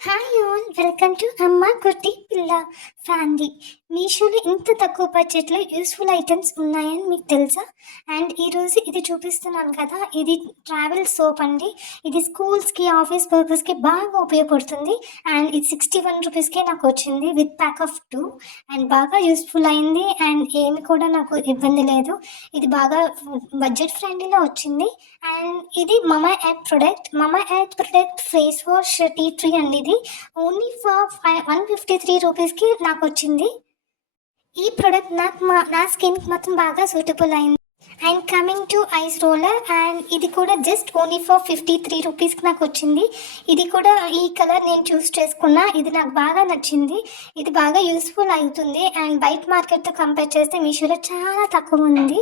Hi all welcome to అమ్మ కుట్టి పిల్ల ఫ్యామిలీ. మీషోలో ఇంత తక్కువ బడ్జెట్లో యూస్ఫుల్ ఐటమ్స్ ఉన్నాయని మీకు తెలుసా? అండ్ ఈరోజు ఇది చూపిస్తున్నాను కదా, ఇది ట్రావెల్ సోప్ అండి. ఇది స్కూల్స్కి ఆఫీస్ పర్పస్కి బాగా ఉపయోగపడుతుంది. అండ్ ఇది 61 రూపీస్కే నాకు వచ్చింది విత్ ప్యాక్ ఆఫ్ 2. అండ్ బాగా యూస్ఫుల్ అయింది అండ్ ఏమి కూడా నాకు ఇబ్బంది లేదు. ఇది బాగా బడ్జెట్ ఫ్రెండ్లీలో వచ్చింది. అండ్ ఇది Mamaearth product. Mamaearth product face wash tea tree అండి. ఇది ఓన్లీ ఫర్ 153 రూపీస్కి నాకు వచ్చింది. ఈ ప్రొడక్ట్ నా స్కిన్కి మాత్రం బాగా సూటబుల్ అయింది. And coming to ice roller, and ఇది కూడా జస్ట్ ఓన్లీ ఫర్ 53 రూపీస్కి నాకు వచ్చింది. ఇది కూడా ఈ కలర్ నేను చూస్ చేసుకున్నా. ఇది నాకు బాగా నచ్చింది. ఇది బాగా యూస్ఫుల్ అవుతుంది అండ్ బయట మార్కెట్తో కంపేర్ చేస్తే మీషోలో చాలా తక్కువ ఉంది.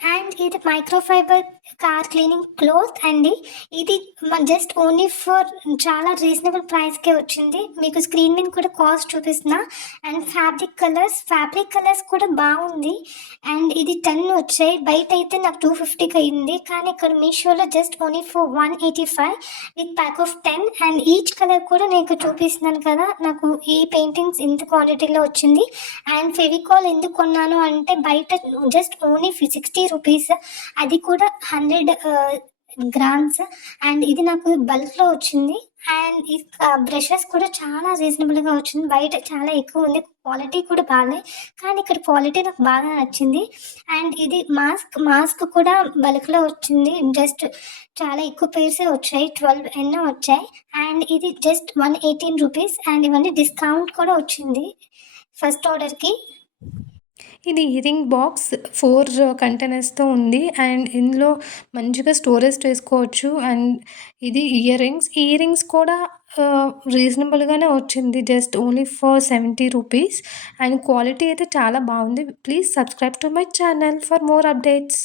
అండ్ ఇది మైక్రోఫైబర్ కార్ క్లీనింగ్ క్లోత్ అండి. ఇది జస్ట్ ఓన్లీ ఫర్ చాలా రీజనబుల్ ప్రైస్కే వచ్చింది. మీకు స్క్రీన్ మీద కూడా కాస్ట్ చూపిస్తున్నా. అండ్ ఫ్యాబ్రిక్ కలర్స్ కూడా బాగుంది. అండ్ ఇది 10 వచ్చాయి. బయట అయితే నాకు 250కి అయింది, కానీ ఇక్కడ మీషోలో just only for 185 with pack of 10. And each colour కూడా నేను చూపిస్తున్నాను కదా, నాకు ఈ పెయింటింగ్స్ ఇంత క్వాలిటీలో వచ్చింది. అండ్ ఫెవికాల్ ఎందుకు కొన్నాను అంటే, బయట జస్ట్ ఓన్లీ 60 రూపీస్, అది కూడా 100 గ్రామ్స్. అండ్ ఇది నాకు బల్క్లో వచ్చింది. అండ్ ఈ బ్రషెస్ కూడా చాలా రీజనబుల్గా వచ్చింది. బయట చాలా ఎక్కువ ఉంది, క్వాలిటీ కూడా బాగాలే, కానీ ఇక్కడ క్వాలిటీ నాకు బాగా నచ్చింది. అండ్ ఇది మాస్క్ కూడా బల్క్లో వచ్చింది. జస్ట్ చాలా ఎక్కువ పేర్సే వచ్చాయి, 12 ఎన్నో వచ్చాయి. అండ్ ఇది జస్ట్ 118 రూపీస్. అండ్ ఇవన్నీ డిస్కౌంట్ కూడా వచ్చింది ఫస్ట్ ఆర్డర్కి. ఇది ఇయరింగ్ బాక్స్ 4 కంటైనర్స్‌తో ఉంది. అండ్ ఇందులో మంచిగా స్టోరేజ్ చేసుకోవచ్చు. అండ్ ఇది ఇయరింగ్స్ కూడా రీజనబుల్‌గానే వచ్చింది. Just only for 70 rupees. And quality అయితే చాలా బాగుంది. Please subscribe to my channel for more updates.